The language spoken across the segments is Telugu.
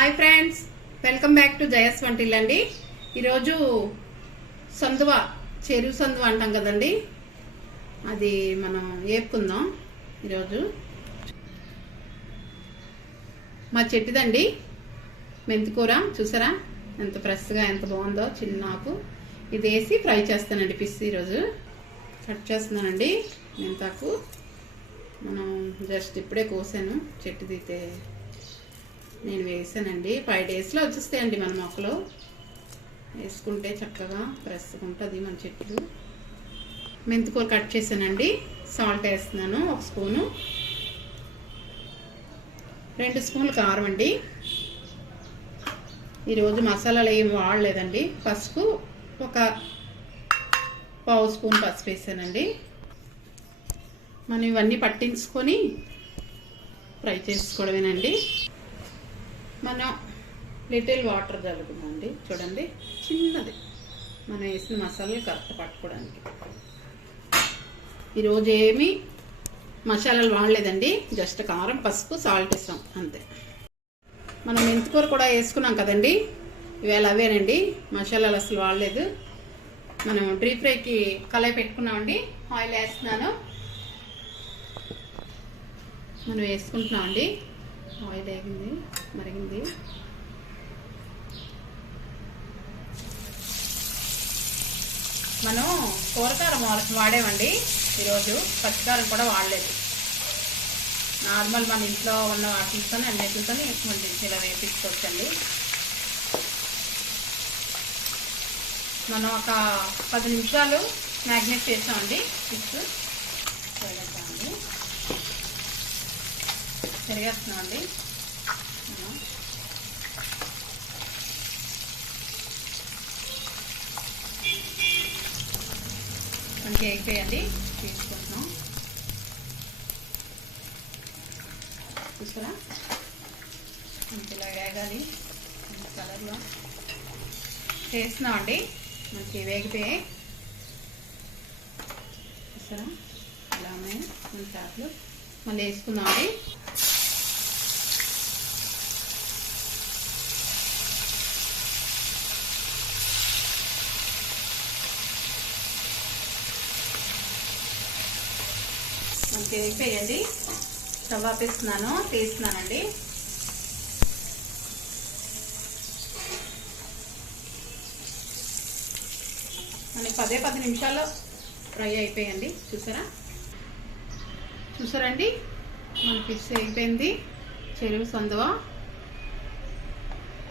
Hi friends, welcome back to Jaya svantaillu అండి. ఈరోజు సందువ, చెరువు సందువ అంటాం కదండి, అది మనం వేపుకుందాం. ఈరోజు మా చెట్టుదండి మెంతికూర, చూసారా ఎంత ఫ్రెష్గా ఎంత బాగుందో. చిన్న ఆకు ఇది వేసి ఫ్రై చేస్తానండి. పిస్సి ఈరోజు కట్ చేస్తున్నానండి. మెంతాకు మనం జస్ట్ ఇప్పుడే కోసాను, చెట్టు తీతే నేను వేసానండి. 5 డేస్లో వచ్చేస్తాయండి మన మొక్కలు. వేసుకుంటే చక్కగా ఫ్రెష్గా ఉంటుంది మన చెట్లు. మెంతికూర కట్ చేశానండి. సాల్ట్ వేస్తున్నాను 1 స్పూను, 2 స్పూన్లు కారం అండి. ఈరోజు మసాలాలు ఏమి వాడలేదండి. పసుపు 1/2 స్పూన్ పసుపు వేసానండి. మనం ఇవన్నీ పట్టించుకొని ఫ్రై చేసుకోవడమేనండి. మనం లిటిల్ వాటర్ జల్లుకుందామండి. చూడండి, చిన్నది. మనం వేసిన మసాలాలు కరెక్ట్ పట్టుకోవడానికి. ఈరోజు ఏమి మసాలాలు వాడలేదండి. జస్ట్ కారం, పసుపు, సాల్ట్ వేసాం అంతే. మనం మెంతికూర కూడా వేసుకున్నాం కదండి, ఇవాళ అవేనండి. మసాలాలు అసలు వాడలేదు. మనం డీప్ ఫ్రైకి కళాయి పెట్టుకున్నామండి. ఆయిల్ వేస్తున్నాను, మనం వేసుకుంటున్నామండి. ఆయిల్ వేగింది, మరిగింది. మనం కూరకారం వాడేమండి ఈరోజు. పచ్చికారం కూడా వాడలేదు. నార్మల్ మన ఇంట్లో ఉన్న వాటితోనే అన్నిటితోనే ఇలా వేపించుకోవచ్చండి. మనం ఒక 10 నిమిషాలు మ్యాగ్నేట్ చేసామండి. ఫిష్ వేగేస్తామండి, తిరిగేస్తున్నామండి. మనకి అయిపోయండి, తీసుకుంటున్నాం. చూసారా మనకి ఇలా వేగాలి కలర్లో చేస్తున్నామండి. మనకి వేగిపోయాయి. చూసారా ఇలా ఉన్నాయి మన చాట్లు. మళ్ళీ వేసుకుందామండి. మనకి వేగిపోయండి. స్టవ్ ఆపేస్తున్నాను, తీస్తున్నానండి. మనకి 10 నిమిషాల్లో ఫ్రై అయిపోయండి. చూసారండి మన ఫిష్ అయిపోయింది. చెరువు సందువ.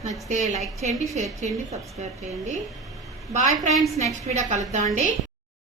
నచ్చితే లైక్ చేయండి, షేర్ చేయండి, సబ్స్క్రైబ్ చేయండి. బాయ్ ఫ్రెండ్స్, నెక్స్ట్ వీడియో కలుద్దామండి.